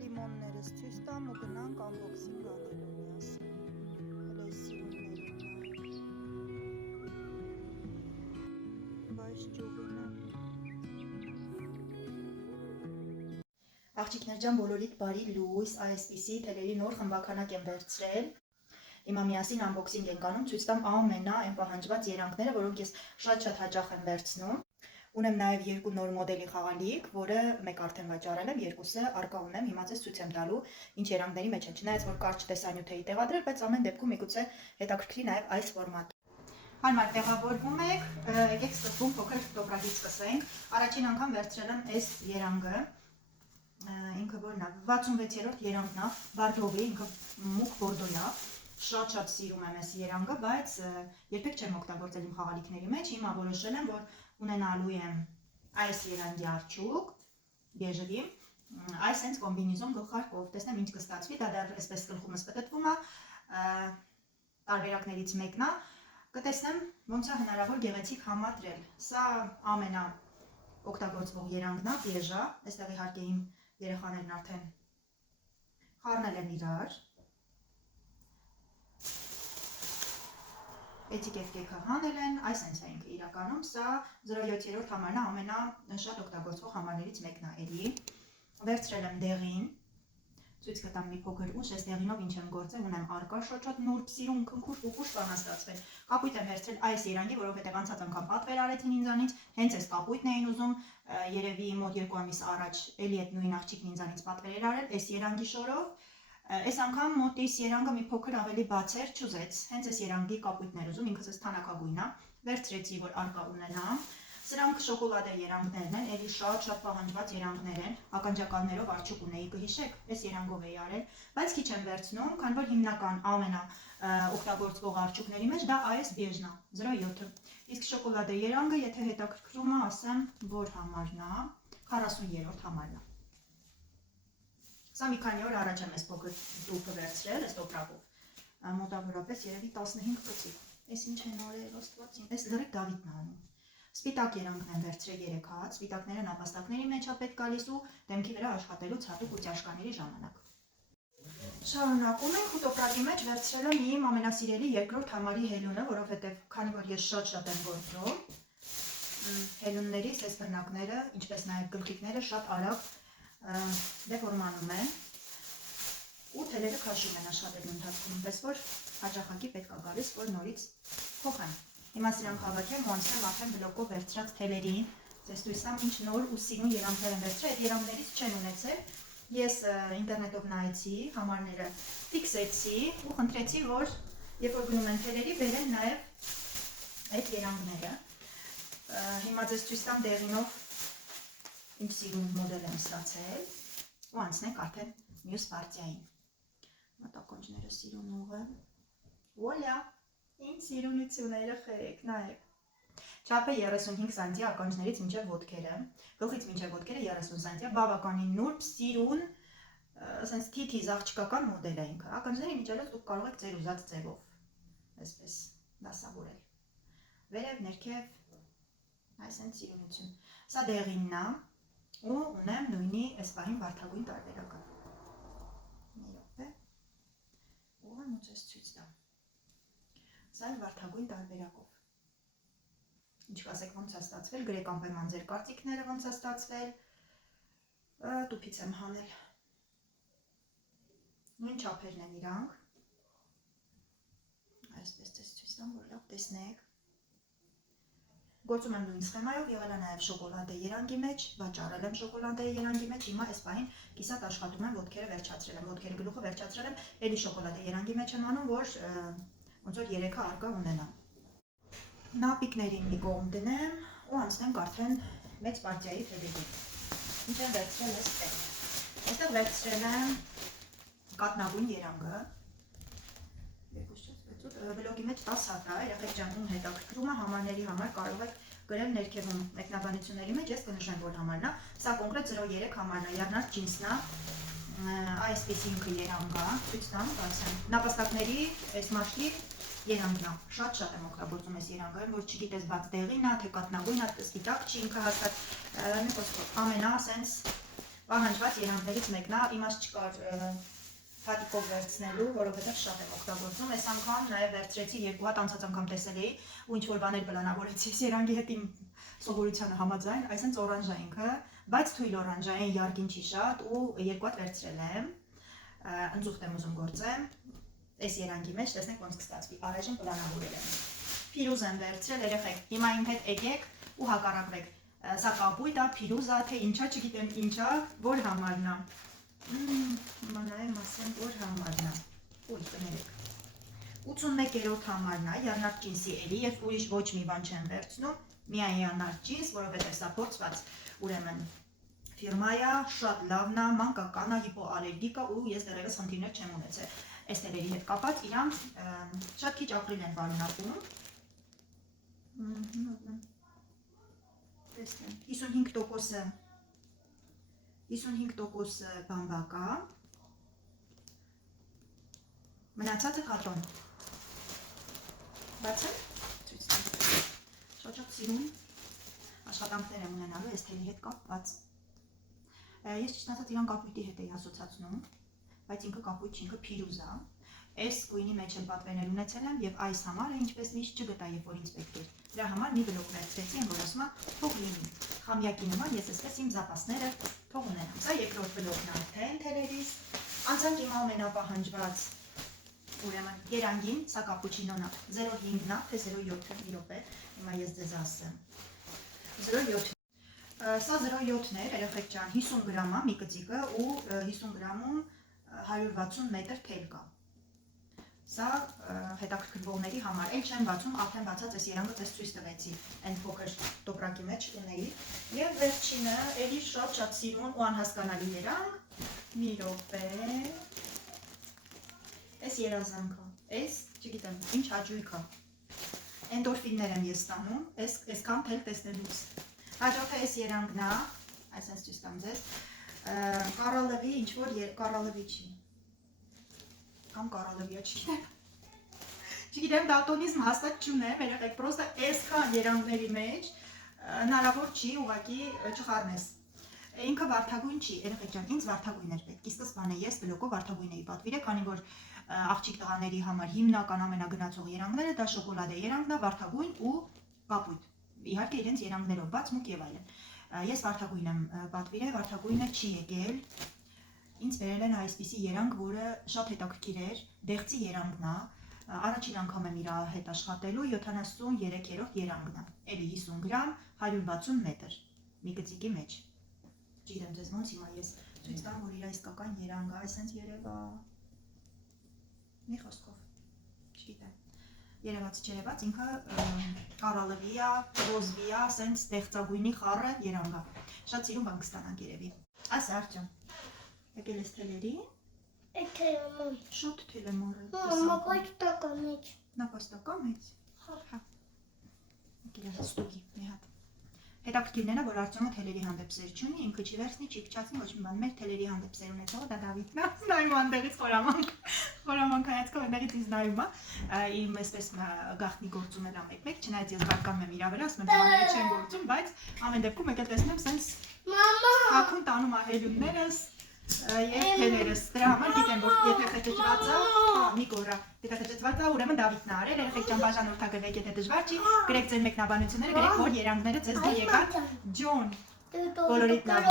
Լիմոններս ցույց տամ ու գնանք անբոքսինգ անելու միասին։ Հələ սիրուններն բայց ճյուղինը։ Աղջիկներ ջան, բոլորիդ բարի լույս, այսպիսի թելերի նոր խմբականակ եմ վերցրել։ Հիմա միասին անբոքսինգ ենք անում, ցույց տամ ամենա այն պահանջված երանգները, որոնք ես շատ հաճախ եմ վերցնում։ Ունեմ նաև երկու նոր մոդելի խաղալիք, որը մեկ արդեն վաճառել եմ, երկուսը արկա ունեմ, հիմա ձեզ ցույց եմ տալու ինչ երանգների մեջ են, չնայած որ կարճ տեսանյութ էի տեղադրել, բայց ամեն դեպքում միգուցե հետաքրքրի նաև այս ֆորմատը։ Հարմար տեղավորվում եք, եկեք սկզբում փոքր տոպրագից սկսենք։ Առաջին անգամ վերցրել եմ այս երանգը, ինքը որն է 66-րդ երանգն է, Բարդովի, ինքը մուգ բորդոյա։ Շատ սիրում եմ այս երանգը, բայց երբեք չեմ օգտագործել իմ խաղալիքների մեջ։ Հիմա որոշել եմ, որ ունենալու եմ այս երանգի արջուկ, բեժևի, այս հենց կոմբինեզոն գլխարկով, տեսնեմ ինչ կստացվի, դա դեռ այսպես գլխումս պտտվում է, տարբերակներից մեկն է, կտեսնեմ ոնց է հնարավոր գեղեցիկ համադրել։ Սա ամենա օգտագործվող երանգն է, բեժա, այստեղ իհարկե իմ երեխաներն արդեն խառնել են իրար։ Էտիկետկեքը հանել են, այս հենց է ինքը իրականում, սա 0.7-րդ համարն է, ամենաշատ օգտագործվող համարներից մեկն է էլի։ Վերցրել եմ դեղին, ցույց կտամ մի փոքր ուշ, այս դեղինով ինչ եմ գործել, ունեմ արկա շատ նուրբ, սիրուն, քնքուշ, ուշ բան է ստացվել։ Կապույտ եմ վերցրել այս երանգի, որովհետև անցած անգամ պատվեր արեցին ինձանից, հենց այս կապույտն էին ուզում, երևի մոտ 2 ամիս առաջ էլի այդ նույն աղջիկն ինձանից պատվեր էր արել այս երանգի շորով։ Այս անգամ մոտիս երանգը մի փոքր ավելի բաց էր, չուզեց, հենց այս երանգի կապույտներ ուզում, ինքս թանաքագույն է, վերցրեցի, որ արկա ունենամ։ Սրանք շոկոլադե երանգներն են, էլի շատ պահանջված երանգներ են, ականջակալներով արջուկ ունեի, կհիշեք, այս երանգով էի արել, բայց քիչ եմ վերցնում, քանի որ հիմնական ամենա օգտագործվող արջուկների մեջ դա այս բեժն է, 0.7-ը։ Իսկ շոկոլադե երանգը, եթե հետաքրքրում է, ասեմ, որ համարն է, 40-րդ համարն է։ Սա մի քանի օր առաջ եմ այս փոքր տուփը վերցրել, այս տոպրակով, մոտավորապես երևի 15 կծիկ, այս ինչ են օրել, ոստվացին, այս լրիվ Դավիթն է անում։ Սպիտակ երանգն եմ վերցրել 3 հատ, սպիտակները նապաստակների մեջ է պետք գալիս ու դեմքի վրա աշխատելուց հատուկ ու ճաշկաների ժամանակ։ Շարունակում ենք ու տոպրակի մեջ վերցրել եմ իմ ամենասիրելի երկրորդ համարի հելունը, որովհետև քանի որ ես շատ եմ գործում, հելուններից այս բռնակները, ինչպես նաև գլխիկները շատ արագ դեֆորմանում են ու թելերը քաշում են աշխատելու ընթացքում, պես որ հաճախակի պետք է գալիս, որ նորից փոխեմ։ Հիմա սրանք հավաքեմ ու անցնեմ արդեն բլոկով վերցրած թելերին, ձեզ ցույց տամ ինչ նոր ու սիրուն երանգներ եմ վերցրել, այդ երանգներից չեն ունեցել, ես ինտերնետով նայեցի, համարները ֆիքսեցի ու խնդրեցի, որ երբ որ գնում են թելերի, բերեն նաև այդ երանգները։ Հիմա ձեզ ցույց տամ դեղինով ինչ սիրուն մոդել եմ ստացել ու անցնենք արդեն մյուս պարտիային։ Մտակոնջները սիրուն ուղը։ Վոլյա, ինչ սիրունություն է, երեխեք, նայեք։ Չափը 35 սանտի ականջներից մինչև ոտքերը, գլխից մինչև ոտքերը 30 սանտի, բավականին նուրբ, սիրուն, ասենց թիթիզ աղջկական մոդել է ինքը։ Ականջների միջելուց դուք կարող եք ձեր ուզած ձևով այսպես դասավորել։ Վերև, ներքև, այս հենց սիրունություն։ Սա դեղինն է ու ունեմ նույնի այս պահին վարդագույն տարբերակը։ Մի րոպե։ Ուղղը նույնպես ցույց տամ։ Սա էլ վարդագույն տարբերակով։ Ինչ կասեք, ոնց է ստացվել, գրեք անպայման ձեր կարծիքները ոնց է ստացվել, տուփից եմ հանել։ Նույն չափերն են իրանք։ Այսպես ձեզ ցույց տամ, որ լավ տեսնեք։ Գործում եմ նույն սխեմայով, եղել է նաև շոկոլադե երանգի մեջ, վաճառել եմ շոկոլադե երանգի մեջ, հիմա այս պահին կիսատ աշխատում եմ, ոտքերը վերջացրել եմ, ոտքերի գլուխը վերջացրել եմ, էլի շոկոլադե երանգի մեջ եմ անում, որ ոնց որ 3-ը արկա ունենամ։ Նապիկներին մի կողմ դնեմ ու անցնենք արդեն մեծ պարտիայի թելերին։ Ինչ եմ վերցրել էստեղ։ Այստեղ վերցրել եմ կատնագույն երանգը։ Բլոկի մեջ 10 հատ է, երեխեք ջան, ում հետաքրքրում է համարների համար կարող եք գրել ներքևում մեկնաբանությունների մեջ, ես կնշեմ որ համարն է, սա կոնկրետ 03 համարն է, եռնած ջինսն է, այսպես ինքը երանգ է, ցույց տամ, բացեմ, նապաստակների այս մաշկի երանգն է, շատ եմ օգտագործում այս երանգը, որ չգիտես բաց դեղին է, թե կատնագույն է, սպիտակ չի ինքը հաստատ, մի խոսքով, ամենա սենց պահանջված երանգներից մեկն է, իմաստ չկար հատիկով վերցնելու, որովհետև շատ եմ օգտագործում։ Այս անգամ նաև վերցրեցի երկու հատ, անցած անգամ տեսել էի ու ինչ որ բաներ պլանավորեցի երանգի հետ իմ սովորությանը համաձայն, այսինքն օրանժա ինքը, բայց թույլ օրանժային յարգին չի շատ ու երկու հատ վերցրել եմ։ Ընձուղտ եմ ուզում գործեմ։ Այս երանգի մեջ տեսնենք ոնց կստացվի։ Առայժմ պլանավորել եմ։ Փիրուզ եմ վերցրել, երեխեք, հիմա իմ հետ եկեք ու հակառակվեք։ Սա կապույտ է, փիրուզ է, թե ինչա, չգիտեմ ինչա, որ համարն է։ Մանայեմ ասեմ, որ համարն է։ Ուй, կներեք։ 81-րդ համարն է, յանար ջինսի էլի և ուրիշ ոչ մի բան չեմ վերցնում, միայն յանար ջինս, որովհետև սա փորձված ուրեմն ֆիրմա է, շատ լավն է, մանկական է, հիպոալերգիկ է ու ես դեռևս խնդիրներ չեմ ունեցել։ Այս տերերի հետ կապած իրանք շատ քիչ ապրիլ են պարունակում։ 55% բամբակա, մնացածը կատոն։ Բացեմ, ցույց տամ։ Շատ սիրուն աշխատանքներ եմ ունենալու այս թելի հետ կապված։ Ես ճիշտ ասած իրան կապույտի հետ էի ասոցացնում, բայց ինքը կապույտ չի, ինքը փիրուզ է։ Այս գույնի մեջ եմ պատվերներ ունեցել եմ և այս համարը ինչպես միշտ չգտա, երբ որ ինձ պետք էր։ Դրա համար մի բլոկ վերցրեցի, որ ասում է թող լինի։ Խամյակի նման ես էսպես իմ զապասները թող ունենամ։ Սա երկրորդ բլոկն է արդեն թելերից։ Անցանք իմ ամենապահանջված ուրեմն երանգին, սա կապուչինոն է, 0.5-ն է, թե 0.7-ն մի րոպե, հիմա ես ձեզ ասեմ։ 0.7 Սա 0.7-ն էր, երեխեք ջան, 50 գրամ է մի կծիկը ու 50 գրամում 160 մետր թել կա։ Սա հետաքրքրվողների համար էլ չեմ բացում, արդեն բացած այս երանգը ձեզ ցույց տվեցի, այն փոքր տոպրակի մեջ ունեի։ Եվ վերջինը էլի շատ սիրուն ու անհասկանալի երանգ, մի րոպե։ Այս երազանքը, այս, չգիտեմ, ինչ հաճույք է։ Էնդորֆիններ եմ ես ստանում, այսքան թել տեսնելուց։ Հաջորդը այս երանգն է, այսպես ցույց տամ ձեզ, կարալվի, ինչ որ կարալվի չի։ Կամ կարալվիա չգիտեմ։ Չգիտեմ, դալտոնիզմ հաստատ չունեմ, երեխեք, պրոստը այսքան երանգների մեջ հնարավոր չի ուղղակի չխառնես։ Ինքը վարդագույն չի, երեխեք ջան, ինձ վարդագույն էր պետք։ Ի սկզբանե ես բլոկով վարդագույն էի պատվիրել, քանի որ աղջիկ տղաների համար հիմնական ամենագնացող երանգները դա շոկոլադե երանգն է, վարդագույն ու կապույտ։ Իհարկե իրենց երանգներով, բաց, մուկ եւ այլն։ Ես վարդագույն եմ պատվիրել, վարդագույնը չի եկել։ Ինձ վերել են այսպիսի երանգ, որը շատ հետաքրքիր էր, դեղցի երանգն է, առաջին անգամ եմ իր հետ աշխատելու, 73-րդ երանգն է, էլի 50 գրամ, 160 մետր, մի կծիկի մեջ։ Չգիտեմ ձեզ ոնց հիմա ես ցույց տամ, որ իր իսկական երանգ է, այսպես երևա։ Մի խոսքով, չգիտեմ։ Երևաց չերևաց, ինքը կարալվի է, ռոզվի է, ասենց դեղցագույնի խառը երանգ է։ Շատ սիրուն բան կստանանք երևի։ Ասա Արտյոմ, եկել ես թելերի։ Շատ թել եմ առել։ Նապաստակա մեջ։ Նապաստակա մեջ։ Հա։ Եկել ես ստուգի մի հատ։ Հետաքրքիրն է, որ Արտյոմը թելերի հանդեպ սեր չունի, ինքը չի վերցնի, չի փչացնի ոչ մի բան։ Մեր թելերի հանդեպ սեր ունեցողը դա Դավիթն է։ Նայում այնտեղից խորամանկ հայացքով այնտեղից ինձ նայում է։ Իմ այսպես գաղտնի գործում էլ մեկ-մեկ, չնայած ես բարկանում եմ իրա վրա, ասում եմ բաները չեմ գործում, բայց ամեն դեպքում եկել տեսնեմ, սենց հագուն տանում է հելուններս եւ թելերս։ Դրա համար գիտեմ, որ եթե խճճված է, մի գորա, եթե խճճված է, ուրեմն Դավիթն է արել, երեխեք ջան բաժանորդագրվեք, եթե դժվար չի, գրեք ձեր մեկնաբանությունները, գրեք որ երանգները ձեզ դու եկան, Ջոն, բոլորիդ լավ։